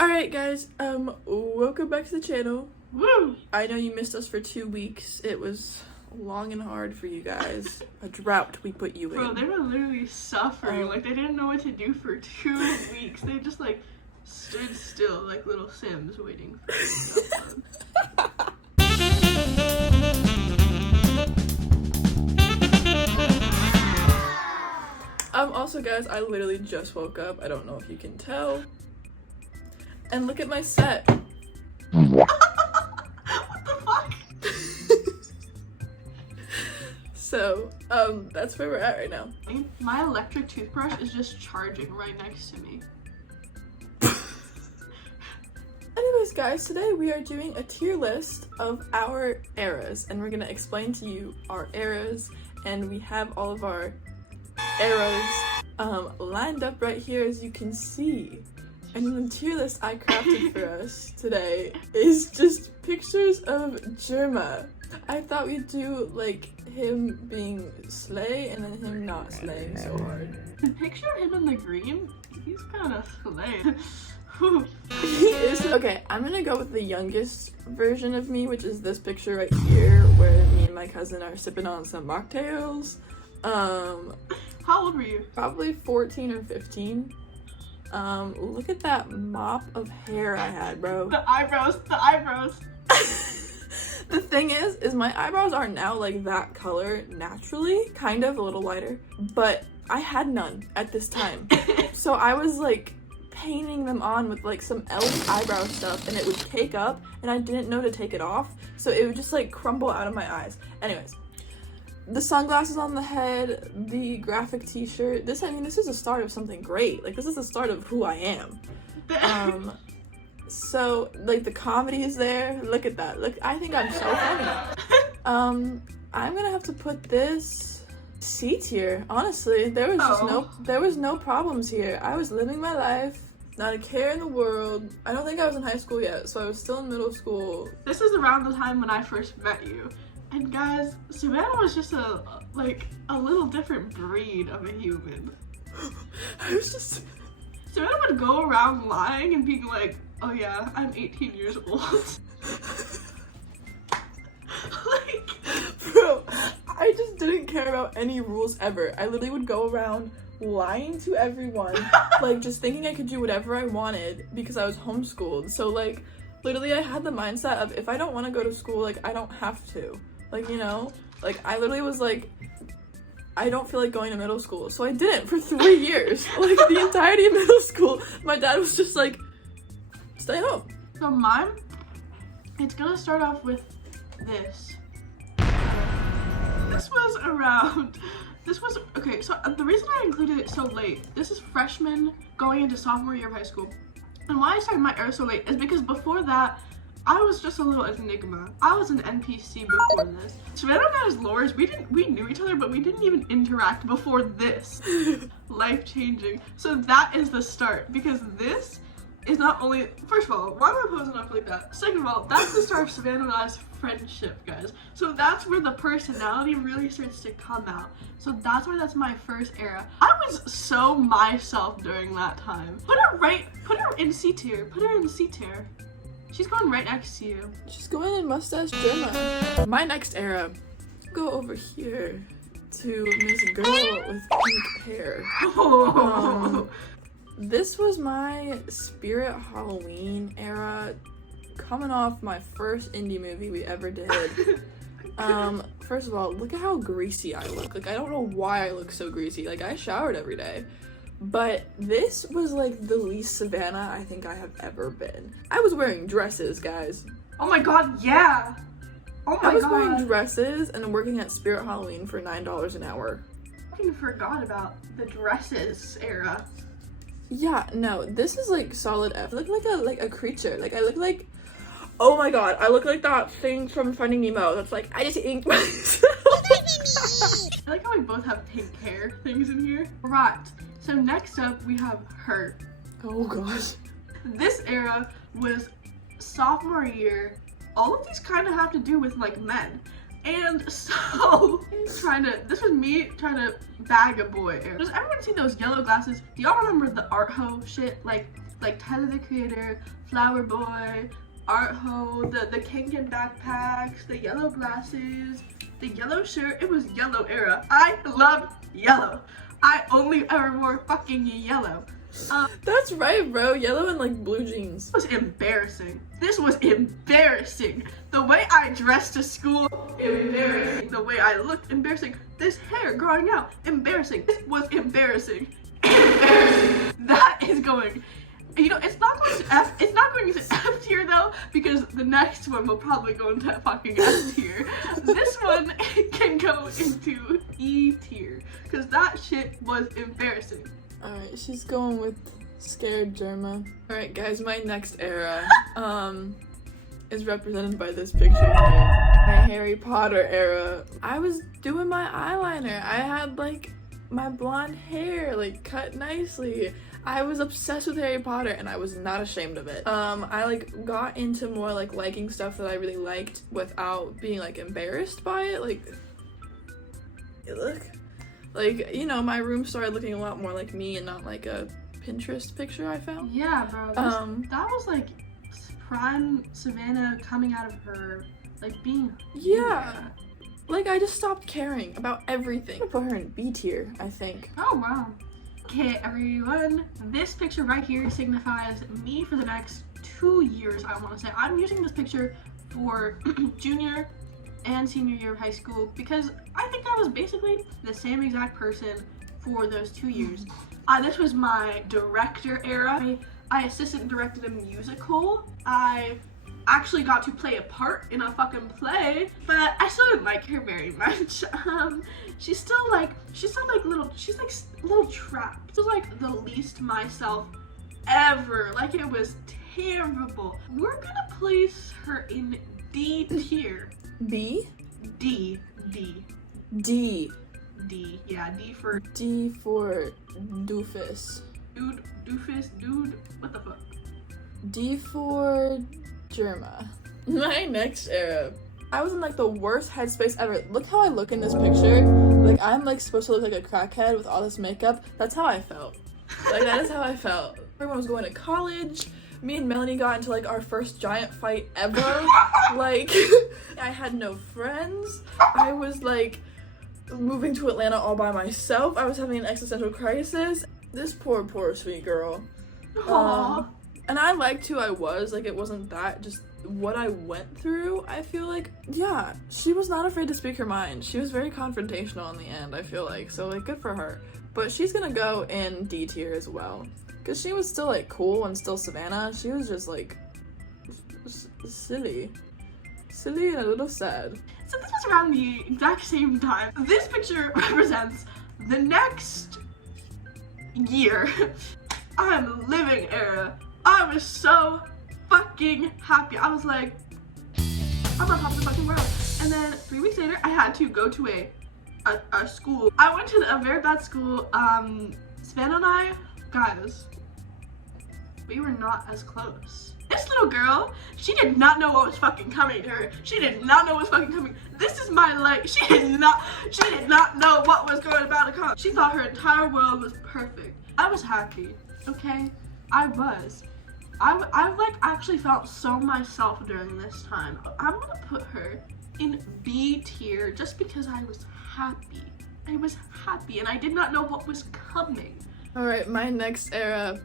Alright guys, welcome back to the channel. Woo! I know you missed us for 2 weeks. It was long and hard for you guys. A drought we put you Bro, in. they were literally suffering. Like, they didn't know what to do for 2 weeks. They just, like, stood still like little Sims waiting for me to upload. Also guys, I literally just woke up. I don't know if you can tell. And look at my set. What the fuck? So, that's where we're at right now. My electric toothbrush is just charging right next to me. Anyways guys, today we are doing a tier list of our eras, and we're gonna explain to you our eras, and we have all of our eras lined up right here, as you can see. And the tier list I crafted for us today is just pictures of Jerma. I thought we'd do like him being slay and then him not slaying so hard. The picture of him in the green, he's kind of slay. He is. Okay, I'm gonna go with the youngest version of me, which is this picture right here, where me and my cousin are sipping on some mocktails. How old were you? Probably 14 or 15. Look at that mop of hair I had, bro. The eyebrows. The thing is my eyebrows are now like that color naturally, kind of a little lighter, but I had none at this time. So I was like painting them on with like some elf eyebrow stuff, and it would cake up, and I didn't know to take it off, so it would just like crumble out of my eyes. Anyways, the sunglasses on the head, the graphic t-shirt. This is the start of something great. Like, this is the start of who I am. So like the comedy is there. Look at that. Look, I think I'm so funny. I'm gonna have to put this C tier. Honestly, there was no problems here. I was living my life, not a care in the world. I don't think I was in high school yet, so I was still in middle school. This is around the time when I first met you. And guys, Savannah was just a little different breed of a human. Savannah would go around lying and being like, oh yeah, I'm 18 years old. Like, bro, I just didn't care about any rules ever. I literally would go around lying to everyone, like just thinking I could do whatever I wanted because I was homeschooled. So like, literally I had the mindset of if I don't want to go to school, like I don't have to. Like, you know, like I literally was like, I don't feel like going to middle school. So I didn't for 3 years. Like the entirety of middle school, my dad was just like, stay home. So mine, it's gonna start off with this. Okay, so the reason I included it so late, this is freshman going into sophomore year of high school. And why I started my era so late is because before that, I was just a little enigma. I was an NPC before this. Savannah and I's lores, we knew each other, but we didn't even interact before this. Life-changing. So that is the start, because this is not only, first of all, why am I posing up like that? Second of all, that's the start of Savannah and I's friendship, guys. So that's where the personality really starts to come out. So that's why that's my first era. I was so myself during that time. Put her in C tier. Put her in C tier. She's going right next to you. She's going in mustache Gemma. My next era, go over here to Miss Girl with pink hair. This was my Spirit Halloween era, coming off my first indie movie we ever did. First of all, look at how greasy I look. Like, I don't know why I look so greasy. Like, I showered every day. But this was like the least Savannah I think I have ever been. I was wearing dresses, guys. Oh my god, yeah! Oh my god. I was wearing dresses and working at Spirit Halloween for $9 an hour. I fucking forgot about the dresses era. Yeah, no, this is like solid F. I look like a creature. Like, I look like, oh my god, I look like that thing from Finding Nemo that's like, I just inked myself. I like how we both have pink hair things in here. Right. So next up, we have her. Oh gosh. This era was sophomore year. All of these kind of have to do with like men. And so, this was me trying to bag a boy. Does everyone see those yellow glasses? Do y'all remember the art hoe shit? Like, like Tyler the Creator, Flower Boy, Art Ho, the Kangen backpacks, the yellow glasses, the yellow shirt. It was yellow era. I loved yellow. I only ever wore fucking yellow. That's right, bro. Yellow and like blue jeans. This was embarrassing. This was embarrassing. The way I dressed to school, embarrassing. The way I looked, embarrassing. This hair growing out, embarrassing. This was embarrassing. Embarrassing. That is going. You know, it's not going to F. It's not going to F tier though, because the next one will probably go into fucking S tier. This one can go into E tier, because that shit was embarrassing. Alright, she's going with scared Germa. Alright guys, my next era is represented by this picture here. My Harry Potter era. I was doing my eyeliner. I had like my blonde hair like cut nicely. I was obsessed with Harry Potter and I was not ashamed of it. I like got into more like liking stuff that I really liked without being like embarrassed by it. Like, look. Like, you know, my room started looking a lot more like me and not like a Pinterest picture I found. Yeah, bro. That was like prime Savannah coming out of her, like being. Yeah. Like, I just stopped caring about everything. I'm gonna put her in B tier, I think. Oh, wow. Okay, everyone. This picture right here signifies me for the next 2 years, I want to say. I'm using this picture for junior and senior year of high school because I think I was basically the same exact person for those 2 years. This was my director era. I assistant directed a musical. I actually got to play a part in a fucking play, but I still didn't like her very much. She's still like little trapped. It was like the least myself ever. Like, it was terrible. We're gonna place her in D tier. B? D. D. Yeah, D for doofus. Dude, what the fuck? D for Germa. My next era. I was in like the worst headspace ever. Look how I look in this picture. Like, I'm like supposed to look like a crackhead with all this makeup. That's how I felt. Like, that is how I felt. Everyone was going to college. Me and Melanie got into like our first giant fight ever. Like, I had no friends. I was like moving to Atlanta all by myself. I was having an existential crisis. This poor sweet girl. Aww. And I liked who I was. Like, it wasn't that, just what I went through. I feel like, yeah, she was not afraid to speak her mind. She was very confrontational in the end, I feel like. So like, good for her. But she's gonna go in D tier as well. Because she was still like cool and still Savannah. She was just like silly and a little sad. So this was around the exact same time. This picture represents the next year. I'm living era. I was so fucking happy. I was like, I'm on top of the fucking world. And then 3 weeks later, I had to go to a school. I went to a very bad school. Savannah and I, guys, we were not as close. This little girl, she did not know what was fucking coming to her. She did not know what was fucking coming. This is my life. She did not know what was going about to come. She thought her entire world was perfect. I was happy, okay? I was. I've like actually felt so myself during this time. I'm gonna put her in B tier just because I was happy. I was happy and I did not know what was coming. Alright, my next era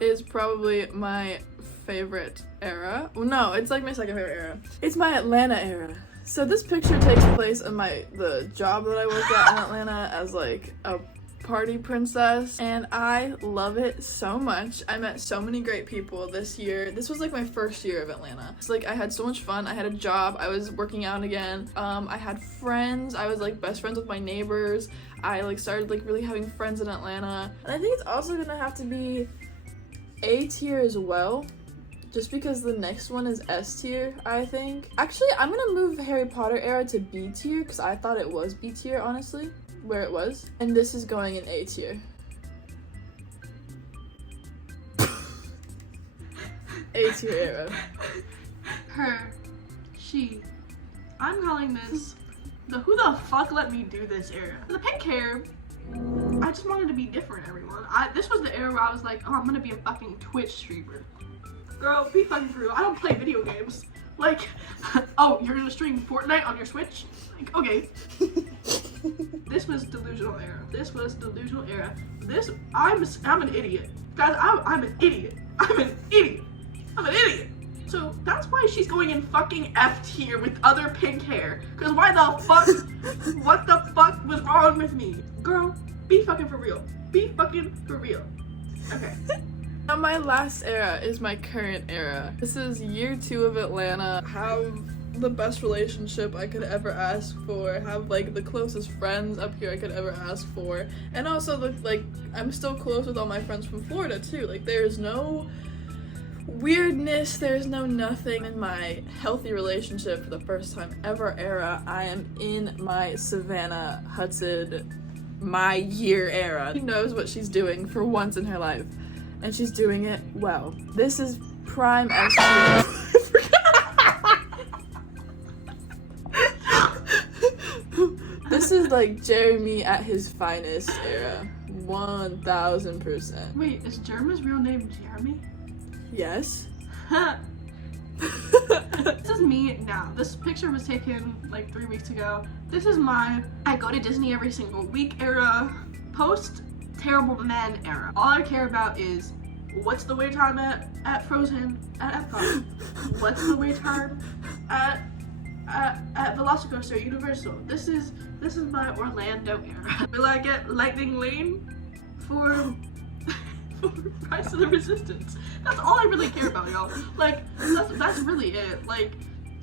is probably my favorite era. Well, no, it's like my second favorite era. It's my Atlanta era. So this picture takes place in the job that I work at in Atlanta as like a party princess, and I love it so much. I met so many great people this year. This was like my first year of Atlanta. It's like I had so much fun. I had a job. I was working out again. I had friends. I was like best friends with my neighbors. I like started like really having friends in Atlanta. And I think it's also gonna have to be A tier as well, just because the next one is S tier, I think. Actually, I'm gonna move Harry Potter era to B tier because I thought it was B tier, honestly, where it was. And this is going in A tier. A tier era. Her, she, I'm calling this the who the fuck let me do this era. The pink hair I just wanted to be different, everyone. This was the era where I was like, oh, I'm gonna be a fucking Twitch streamer. Girl, be fucking for real. I don't play video games. Like, oh, you're gonna stream Fortnite on your Switch? Like, okay. This was delusional era. This was delusional era. I'm an idiot. Guys, I'm an idiot. I'm an idiot. I'm an idiot. So that's why she's going in fucking F tier with other pink hair. Cause why the fuck, what the fuck was wrong with me? Girl, be fucking for real. Be fucking for real. Okay. Now my last era is my current era. This is year 2 of Atlanta. Have the best relationship I could ever ask for. Have like the closest friends up here I could ever ask for. And also I'm still close with all my friends from Florida too. Like there's no weirdness, there's no nothing. In my healthy relationship for the first time ever era, I am in my Savannah Hudson my year era. She knows what she's doing for once in her life. And she's doing it well. This is prime S tier. This is like Jeremy at his finest era. 1000%. Wait, is Jeremy's real name Jeremy? Yes. This is me now. This picture was taken like 3 weeks ago. This is my I go to Disney every single week era. Post terrible men era. All I care about is what's the wait time at Frozen at Epcot? What's the wait time at Velocicoaster Universal? This is my Orlando era. Will I get Lightning Lane for Rise of the Resistance? That's all I really care about, y'all. Like that's really it. Like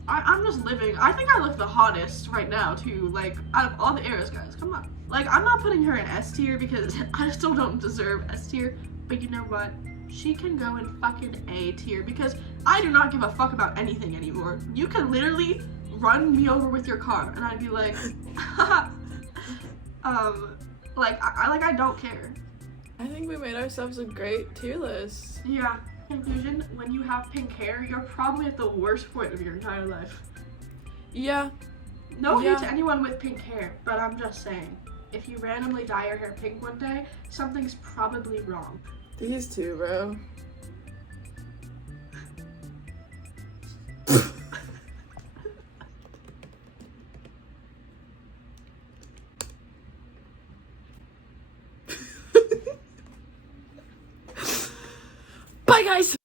I'm just living. I think I look the hottest right now too. Like out of all the eras, guys, come on. Like I'm not putting her in S tier because I still don't deserve S tier. But you know what? She can go in fucking A tier because I do not give a fuck about anything anymore. You can literally run me over with your car and I'd be like, I don't care. I think we made ourselves a great tier list. Yeah. Conclusion, when you have pink hair, you're probably at the worst point of your entire life. Yeah. No hate to anyone with pink hair, but I'm just saying, if you randomly dye your hair pink one day, something's probably wrong. These two, bro. Bye, guys!